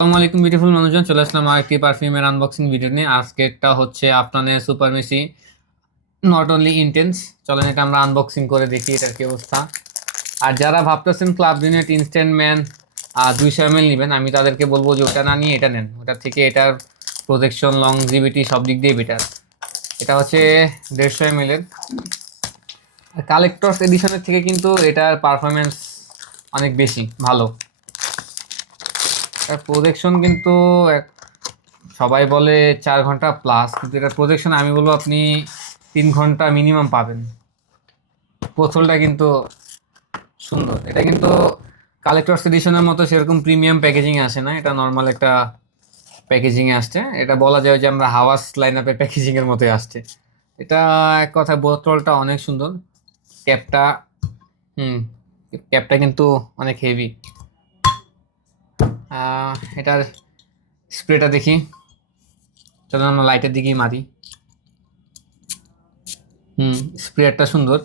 আসসালামু আলাইকুম বিউটিফুল মানুষজন, চলে আসলাম আরেকটি পারফিউমের আনবক্সিং ভিডিও নিয়ে। আজকেরটা হচ্ছে আফটানের সুপারমেসি নট অনলি ইন্টেন্স। চলেন এটা আমরা আনবক্সিং করে দেখি এটার কি অবস্থা। আর যারা ভাবতেছেন ক্লাব ডিনেট ইনস্ট্যান্ট ম্যান 200 ml নেবেন, আমি তাদেরকে বলবো যে ওটা না নিয়ে এটা নেন। ওটার থেকে এটার প্রোটেকশন, লংজিভিটি সব দিক দিয়ে বেটার। এটা হচ্ছে 150 ml এর। কালেক্টরস এডিশনের থেকে কিন্তু এটার পারফরমেন্স অনেক বেশি ভালো। এটার প্রোটেকশন কিন্তু সবাই বলে 4 ঘন্টা প্লাস, কিন্তু এটার প্রজেকশন আমি বলবো আপনি 3 ঘন্টা মিনিমাম পাবেন। বোতলটা কিন্তু সুন্দর। এটা কিন্তু কালেক্টরস এডিশনের মতো সেরকম প্রিমিয়াম প্যাকেজিং আসে না, এটা নর্মাল একটা প্যাকেজিং এ আসছে। এটা বলা যায় যে আমরা হাওয়াস লাইন আপের প্যাকেজিং এর মতোই আসছে। এটা এক কথা, বোতলটা অনেক সুন্দর। ক্যাপটা হুম ক্যাপটা কিন্তু অনেক হেভি। এটার স্প্রেটা দেখি, চলো আমরা লাইটের দিকেই মারি। স্প্রেয়ারটা সুন্দর।